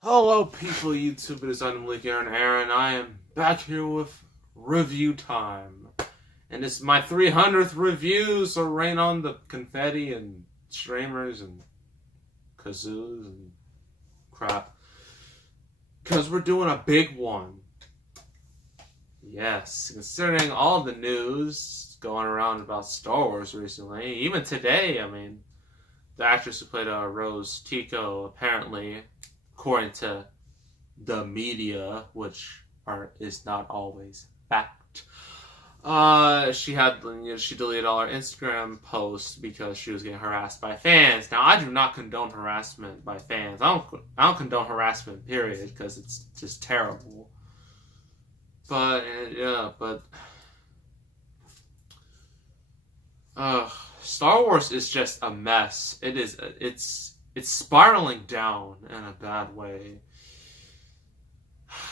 Hello, people, YouTubers. I'm Aaron. I am back here with review time, and it's my 300th review. So rain on the confetti and streamers and kazoos and crap, because we're doing a big one. Yes, considering all the news going around about Star Wars recently, even today. The actress who played Rose Tico apparently, according to the media, which is not always fact. She deleted all her Instagram posts because she was getting harassed by fans. Now, I do not condone harassment by fans. I don't condone harassment, period, because it's just terrible. But Star Wars is just a mess. It's spiraling down in a bad way.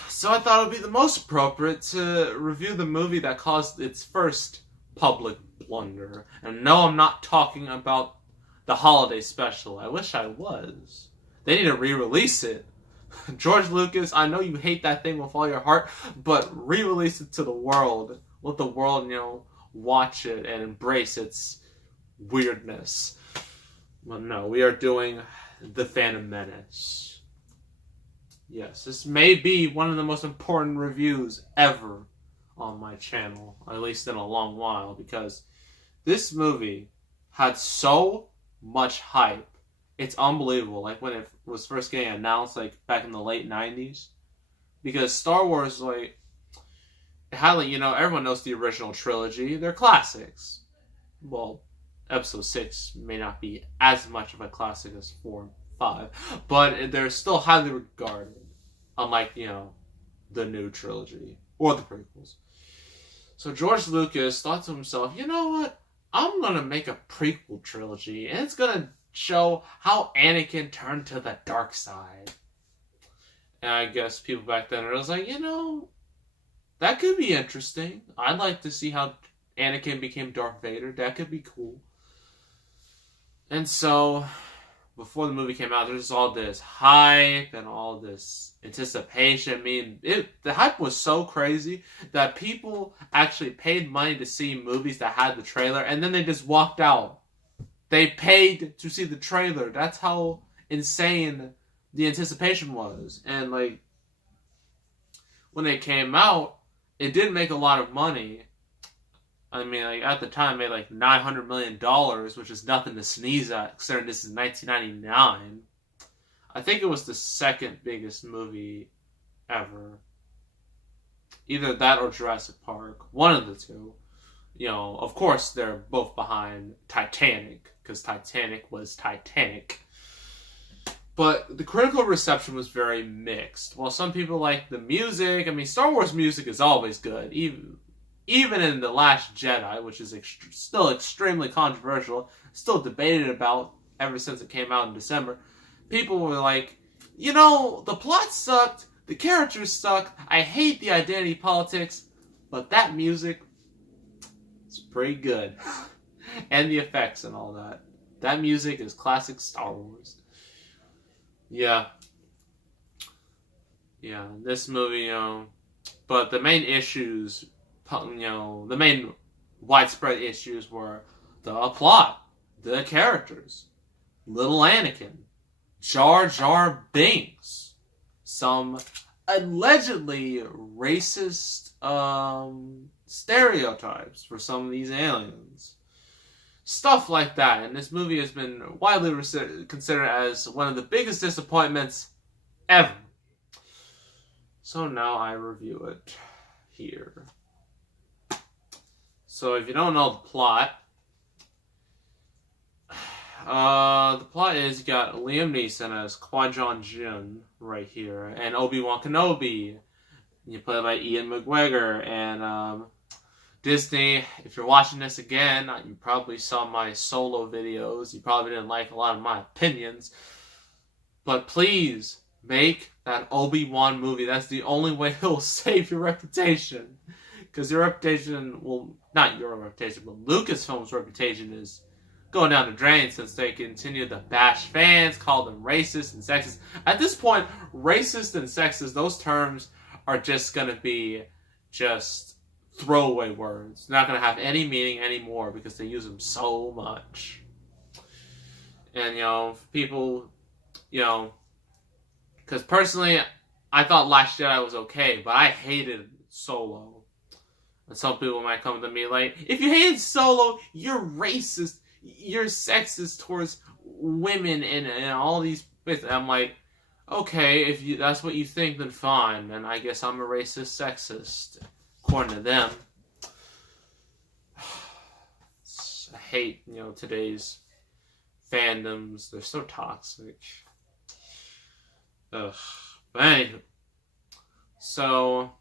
So I thought it would be the most appropriate to review the movie that caused its first public blunder. And no, I'm not talking about the holiday special. I wish I was. They need to re-release it. George Lucas, I know you hate that thing with all your heart, but re-release it to the world. Let the world, watch it and embrace its weirdness. Well, no, we are doing The Phantom Menace. Yes, this may be one of the most important reviews ever on my channel, at least in a long while, because this movie had so much hype. It's unbelievable. Like when it was first getting announced, like back in the late 90s, because Star Wars, it had, everyone knows the original trilogy. They're classics. Well, Episode 6 may not be as much of a classic as 4 and 5, but they're still highly regarded, unlike, the new trilogy or the prequels. So George Lucas thought to himself, you know what? I'm going to make a prequel trilogy, and it's going to show how Anakin turned to the dark side. And I guess people back then were like, that could be interesting. I'd like to see how Anakin became Darth Vader. That could be cool. And so, before the movie came out, there's all this hype and all this anticipation. The hype was so crazy that people actually paid money to see movies that had the trailer, and then they just walked out. They paid to see the trailer. That's how insane the anticipation was. And, when they came out, it didn't make a lot of money. At the time, it made $900 million, which is nothing to sneeze at, considering this is 1999. I think it was the second biggest movie ever. Either that or Jurassic Park. One of the two. Of course, they're both behind Titanic, because Titanic was Titanic. But the critical reception was very mixed. While some people like the music, Star Wars music is always good. Even in The Last Jedi, which is still extremely controversial, still debated about ever since it came out in December, people were like, the plot sucked, the characters sucked, I hate the identity politics, but that music is pretty good. And the effects and all that. That music is classic Star Wars. Yeah, this movie, but the main issues, the main widespread issues were the plot, the characters, little Anakin, Jar Jar Binks, some allegedly racist stereotypes for some of these aliens. Stuff like that. And this movie has been widely considered as one of the biggest disappointments ever. So now I review it here. So if you don't know the plot is you got Liam Neeson as Qui-Gon Jinn right here, and Obi-Wan Kenobi. You play by Ian McGregor, and Disney, if you're watching this again, you probably saw my solo videos. You probably didn't like a lot of my opinions. But please, make that Obi-Wan movie. That's the only way it'll save your reputation. Because your reputation will... Not your reputation, but Lucasfilm's reputation is going down the drain since they continue to bash fans, call them racist and sexist. At this point, racist and sexist, those terms are just going to be just throwaway words. They're not going to have any meaning anymore because they use them so much. And, people, because personally, I thought Last Jedi was okay, but I hated Solo. And some people might come to me like, if you hated Solo, you're racist, you're sexist towards women and all these bits. And I'm like, okay, if that's what you think, then fine. Then I guess I'm a racist sexist, according to them. I hate, today's fandoms. They're so toxic. Ugh. But anywho, so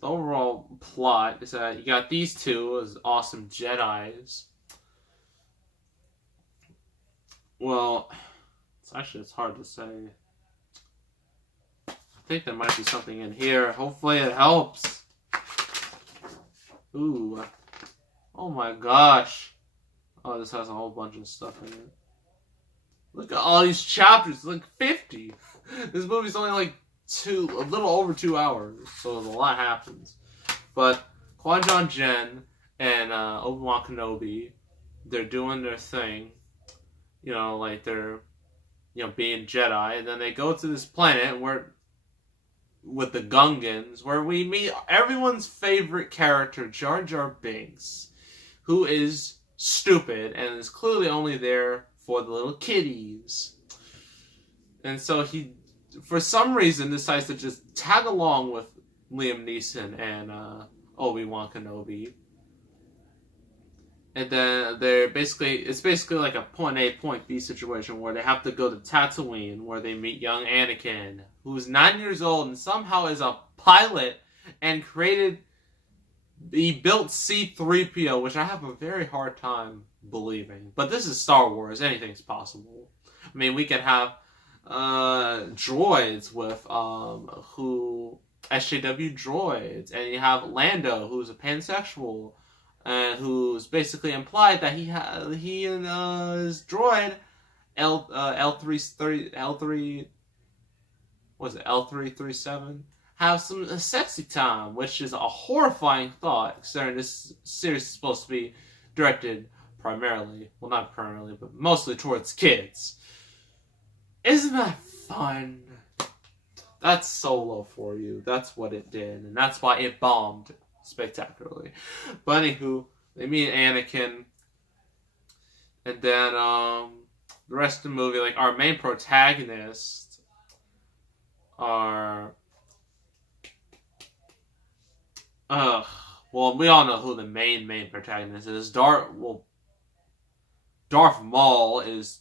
the overall plot is that you got these two as awesome Jedis. Well, it's hard to say. I think there might be something in here. Hopefully it helps. Ooh. Oh my gosh. Oh, this has a whole bunch of stuff in it. Look at all these chapters. Like 50. This movie's only like a little over 2 hours, so a lot happens. But Qui-Gon Jinn and Obi-Wan Kenobi, they're doing their thing. Like they're, being Jedi, and then they go to this planet with the Gungans, where we meet everyone's favorite character, Jar Jar Binks, who is stupid and is clearly only there for the little kiddies. And so he, for some reason, decides to just tag along with Liam Neeson and Obi-Wan Kenobi. And then it's basically like a point A, point B situation where they have to go to Tatooine, where they meet young Anakin, who's 9 years old and somehow is a pilot and he built C-3PO, which I have a very hard time believing. But this is Star Wars, anything's possible. I mean, we could have droids with SJW droids, and you have Lando, who's a pansexual, who's basically implied that he and his droid L337 have some sexy time, which is a horrifying thought, considering this series is supposed to be directed primarily, well, not primarily, but mostly towards kids. Isn't that fun? That's Solo for you. That's what it did, and that's why it bombed spectacularly. But anywho, they meet Anakin, and then the rest of the movie, like, our main protagonists are well, we all know who the main protagonist is. Darth Maul is,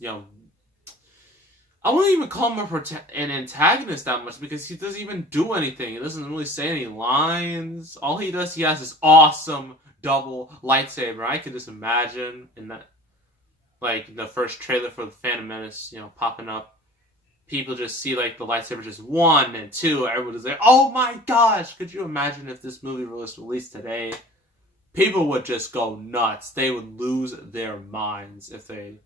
I wouldn't even call him an antagonist that much, because he doesn't even do anything. He doesn't really say any lines. All he does, he has this awesome double lightsaber. I could just imagine in that, like, the first trailer for the Phantom Menace, popping up, people just see, like, the lightsaber just 1 and 2. Everybody's like, oh my gosh! Could you imagine if this movie was released today? People would just go nuts. They would lose their minds if they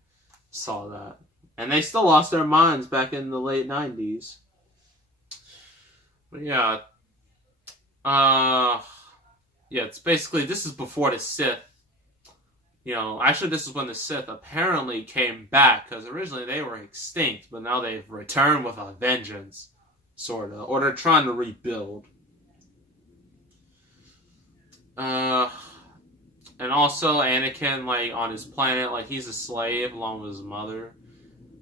saw that. And they still lost their minds back in the late 90s. But yeah. It's basically, this is before the Sith. Actually this is when the Sith apparently came back, because originally they were extinct, but now they've returned with a vengeance, sort of. Or they're trying to rebuild. And also Anakin, like, on his planet, like, he's a slave along with his mother.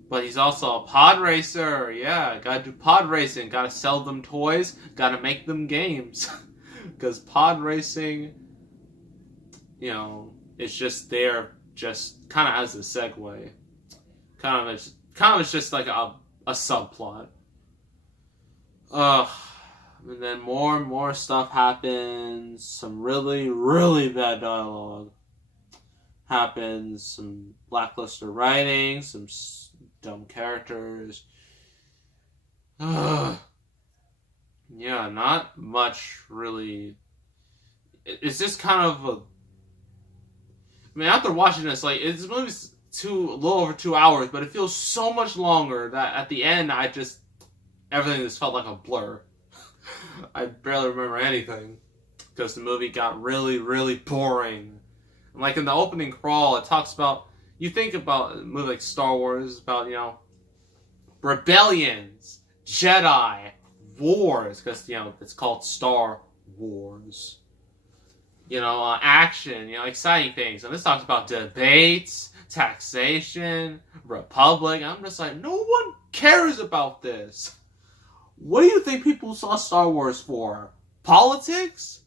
But he's also a pod racer. Yeah, gotta do pod racing. Gotta sell them toys. Gotta make them games. Because pod racing, it's just there, just kind of as a segue. Kind of it's just like a subplot. And then more and more stuff happens. Some really, really bad dialogue happens. Some lackluster writing. Some dumb characters. Yeah, not much really. It's just kind of a. I mean, after watching this, like, this movie's a little over 2 hours, but it feels so much longer that at the end, everything just felt like a blur. I barely remember anything because the movie got really, really boring. And like in the opening crawl, it talks about, you think about a movie like Star Wars, about, rebellions, Jedi, wars, because, it's called Star Wars. Action, exciting things. And this talks about debates, taxation, republic. I'm just like, no one cares about this. What do you think people saw Star Wars for? Politics?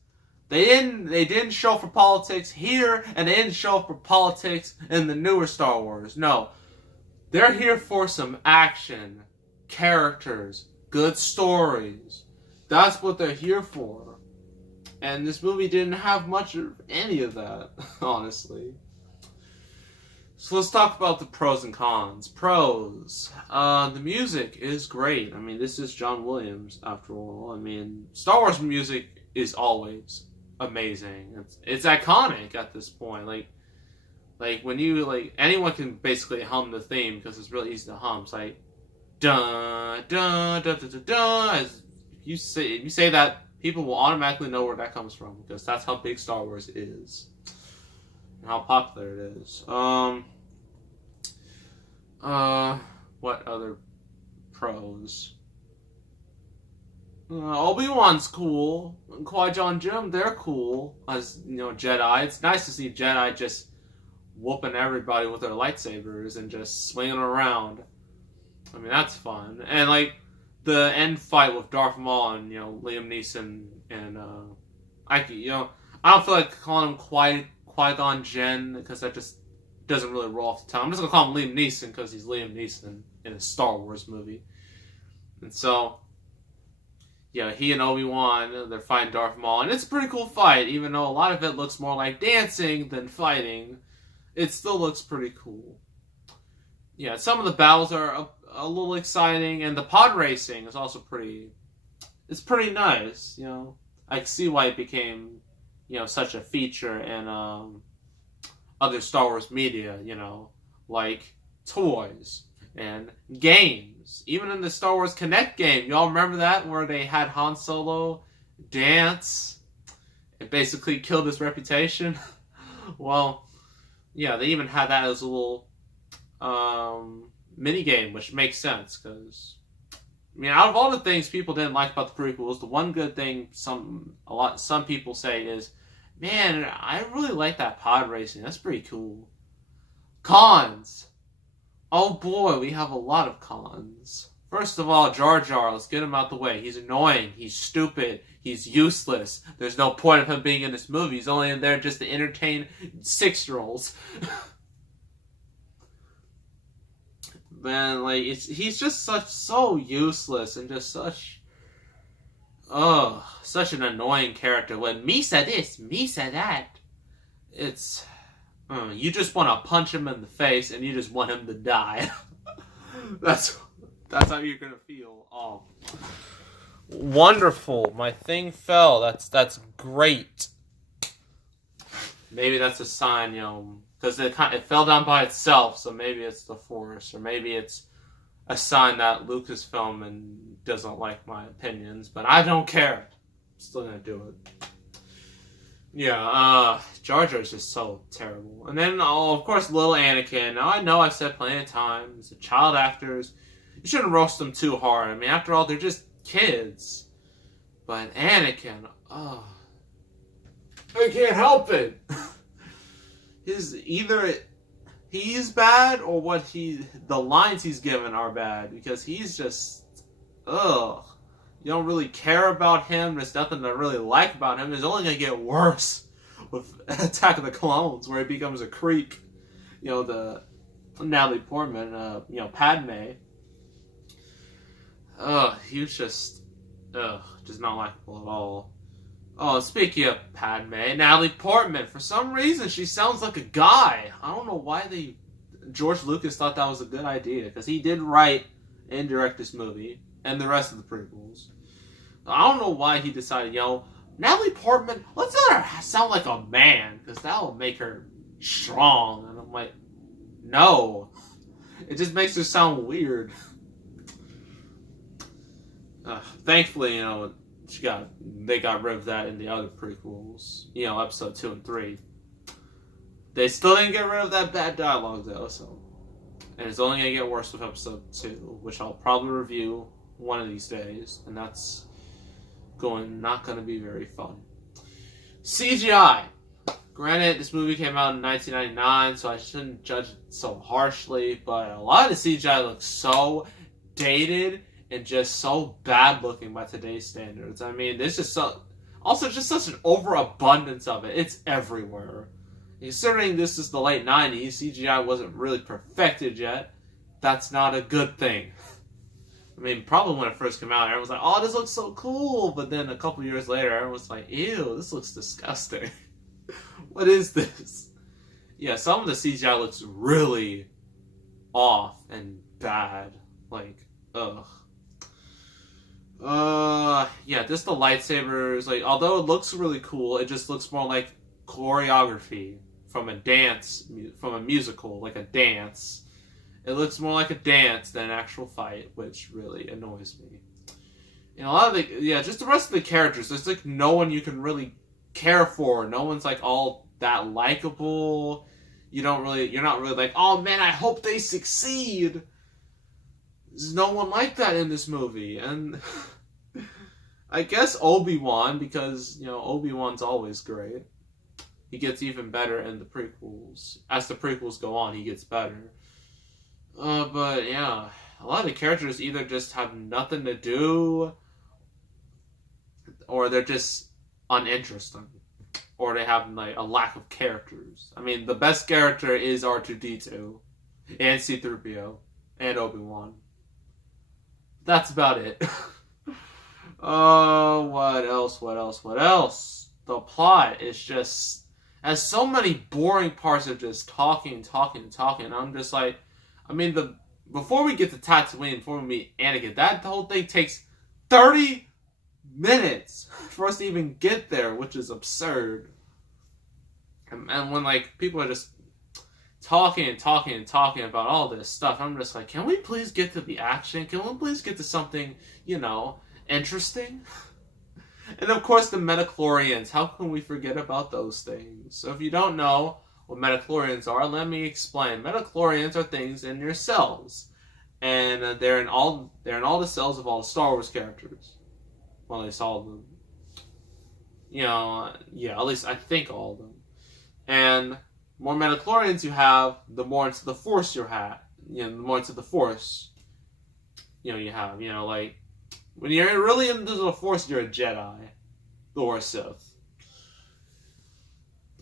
They didn't show up for politics here, and they didn't show up for politics in the newer Star Wars. No. They're here for some action, characters, good stories. That's what they're here for. And this movie didn't have much of any of that, honestly. So let's talk about the pros and cons. Pros. The music is great. I mean, this is John Williams, after all. I mean, Star Wars music is always amazing. It's iconic at this point. Like when you, anyone can basically hum the theme because it's really easy to hum. It's like, dun, dun, dun, dun, dun, dun. As you say that, people will automatically know where that comes from because that's how big Star Wars is and how popular it is. What other pros? Obi-Wan's cool. Qui-Gon Jinn, they're cool as, Jedi. It's nice to see Jedi just whooping everybody with their lightsabers and just swinging around. I mean, that's fun. And, the end fight with Darth Maul and, Liam Neeson and, I don't feel like calling him Qui-Gon Jinn because that just doesn't really roll off the tongue. I'm just going to call him Liam Neeson because he's Liam Neeson in a Star Wars movie. And so, he and Obi-Wan, they're fighting Darth Maul, and it's a pretty cool fight, even though a lot of it looks more like dancing than fighting. It still looks pretty cool. Yeah, some of the battles are a little exciting, and the pod racing is also pretty nice, I can see why it became, such a feature in other Star Wars media, like toys and games. Even in the Star Wars Kinect game, y'all remember that, where they had Han Solo dance? It basically killed his reputation. Well, they even had that as a little mini game, which makes sense because, out of all the things people didn't like about the prequels, the one good thing some people say is, man, I really like that pod racing. That's pretty cool. Cons. Oh boy, we have a lot of cons. First of all, Jar Jar, let's get him out the way. He's annoying, he's stupid, he's useless. There's no point of him being in this movie. He's only in there just to entertain 6-year-olds. Man, he's just so useless and just such an annoying character. When me said this, me said that. It's, you just want to punch him in the face and you just want him to die. That's how you're gonna feel. Oh, wonderful! My thing fell. That's great. Maybe that's a sign, because it fell down by itself. So maybe it's the Force, or maybe it's a sign that Lucasfilm doesn't like my opinions. But I don't care. I'm still gonna do it. Yeah, Jar Jar is just so terrible. And then, of course, little Anakin. Now, I know I've said plenty of times, the child actors, you shouldn't roast them too hard. I mean, after all, they're just kids. But Anakin, I can't help it. Either he's bad or the lines he's given are bad, because he's just, you don't really care about him. There's nothing to really like about him. It's only going to get worse with Attack of the Clones, where he becomes a creep. The Natalie Portman, Padme. He was just not likable at all. Oh, speaking of Padme, Natalie Portman, for some reason she sounds like a guy. I don't know why George Lucas thought that was a good idea, because he did write and direct this movie and the rest of the prequels. I don't know why he decided, Natalie Portman, let's let her sound like a man, because that will make her strong. And I'm like, No. It just makes her sound weird. Thankfully, they got rid of that in the other prequels. Episode 2 and 3. They still didn't get rid of that bad dialogue, though, so... And it's only going to get worse with episode 2, which I'll probably review one of these days, and that's not going to be very fun. CGI. Granted, this movie came out in 1999, so I shouldn't judge it so harshly, but a lot of the CGI looks so dated and just so bad looking by today's standards. I mean, there's just just such an overabundance of it. It's everywhere. Considering this is the late 90s, CGI wasn't really perfected yet. That's not a good thing. I mean, probably when it first came out, everyone was like, oh, this looks so cool. But then a couple years later, everyone was like, ew, this looks disgusting. What is this? Yeah, some of the CGI looks really off and bad. Like, ugh. Yeah, just the lightsabers, like, although it looks really cool, it just looks more like choreography from a musical, like a dance. It looks more like a dance than an actual fight, which really annoys me. A lot of just the rest of the characters, there's like no one you can really care for. No one's like all that likable. You're not really like, oh man, I hope they succeed. There's no one like that in this movie, and I guess Obi-Wan, because Obi-Wan's always great. He gets even better in the prequels. As the prequels go on, he gets better. But yeah, a lot of the characters either just have nothing to do, or they're just uninteresting, or they have like a lack of characters. I mean, the best character is R2-D2, and C-3PO, and Obi-Wan. That's about it. What else? The plot is just has so many boring parts of just talking. I'm just like, I mean, before we get to Tatooine, before we meet Anakin, that whole thing takes 30 minutes for us to even get there, which is absurd. And when like people are just talking about all this stuff, I'm just like, can we please get to the action? Can we please get to something, interesting? And of course the midichlorians, how can we forget about those things? So if you don't know what midichlorians are, let me explain. Midichlorians are things in your cells. And they're in all the cells of all the Star Wars characters. Well, at least all of them. At least I think all of them. And the more midichlorians you have, the more into the Force you have. The more into the Force you have. Like, when you're really into the Force, you're a Jedi. Or a Sith.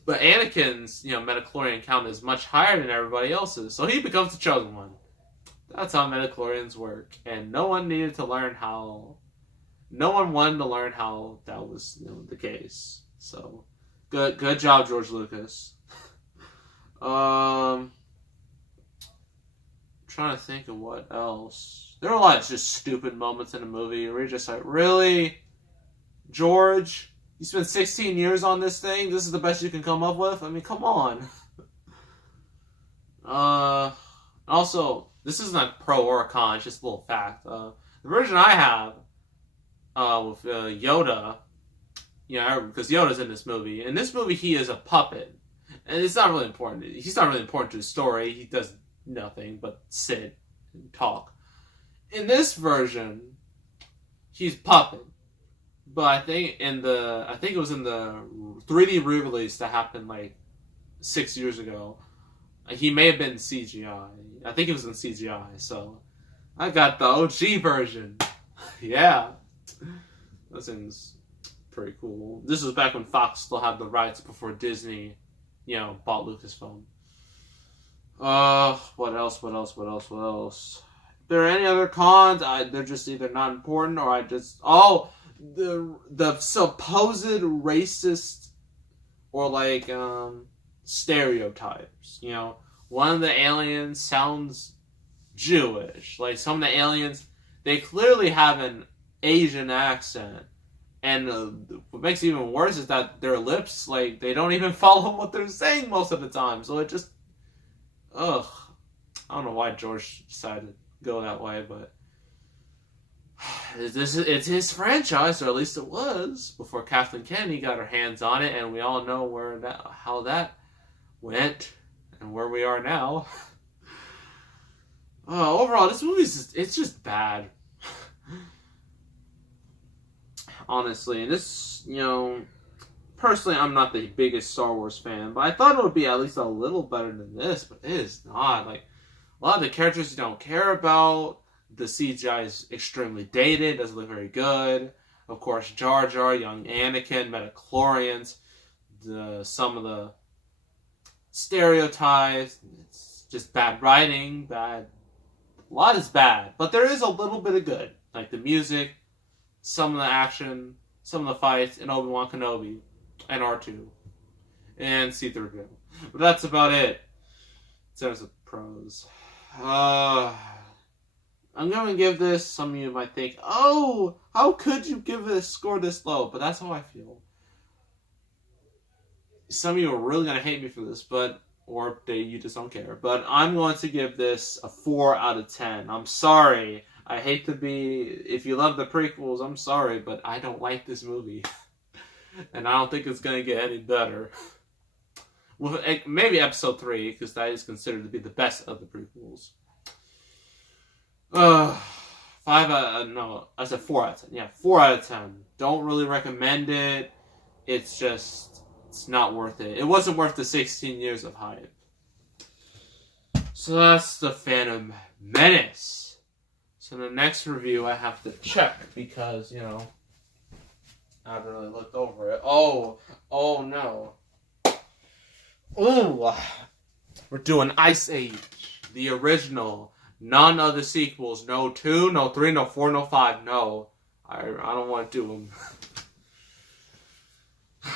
But Anakin's, midichlorian count is much higher than everybody else's, so he becomes the chosen one. That's how midichlorians work. And no one wanted to learn how that was, the case. So, good job, George Lucas. Trying to think of what else. There are a lot of just stupid moments in the movie where you're just like, really? George? You spent 16 years on this thing? This is the best you can come up with? I mean, come on. Also, this isn't a pro or a con, it's just a little fact. The version I have with Yoda, because Yoda's in this movie. In this movie, he is a puppet. And it's not really important. He's not really important to the story. He does nothing but sit and talk. In this version, he's puppet. But I think it was in the 3D re-release that happened like 6 years ago. He may have been CGI. I think it was in CGI. So I got the OG version. Yeah, that seems pretty cool. This was back when Fox still had the rights before Disney, bought Lucasfilm. What else? If there are any other cons, they're just either not important or the supposed racist or like stereotypes. One of the aliens sounds Jewish. Like some of the aliens, they clearly have an Asian accent. And what makes it even worse is that their lips, like, they don't even follow what they're saying most of the time. So it just, ugh. I don't know why George decided to go that way, but it's his franchise, or at least it was before Kathleen Kennedy got her hands on it, and we all know how that went and where we are now. Overall, this movie's it's just bad. Honestly, and this, personally, I'm not the biggest Star Wars fan, but I thought it would be at least a little better than this, but it is not. Like, a lot of the characters you don't care about. The CGI is extremely dated, doesn't look very good. Of course, Jar Jar, young Anakin, midichlorians, some of the stereotypes. It's just bad writing, a lot is bad, but there is a little bit of good, like the music, some of the action, some of the fights, and Obi-Wan Kenobi, and R2, and C-3PO. But that's about it in terms of pros. I'm going to give this, some of you might think, oh, how could you give it a score this low? But that's how I feel. Some of you are really going to hate me for this, or you just don't care. But I'm going to give this a 4 out of 10. I'm sorry. I hate to be, if you love the prequels, I'm sorry, but I don't like this movie. And I don't think it's going to get any better. Well, maybe episode 3, because that is considered to be the best of the prequels. 4 out of 10. Yeah, 4 out of 10. Don't really recommend it. It's not worth it. It wasn't worth the 16 years of hype. So that's the Phantom Menace. So the next review I have to check because, I haven't really looked over it. Oh no. Ooh. We're doing Ice Age. The original. None of the sequels. No 2, no 3, no 4, no 5. No. I don't want to do them.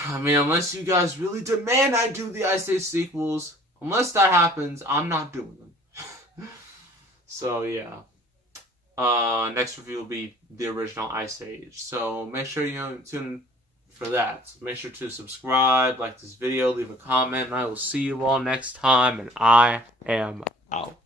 I mean, unless you guys really demand I do the Ice Age sequels. Unless that happens, I'm not doing them. So, yeah. Next review will be the original Ice Age. So, make sure you tune in for that. So make sure to subscribe, like this video, leave a comment, and I will see you all next time, and I am out.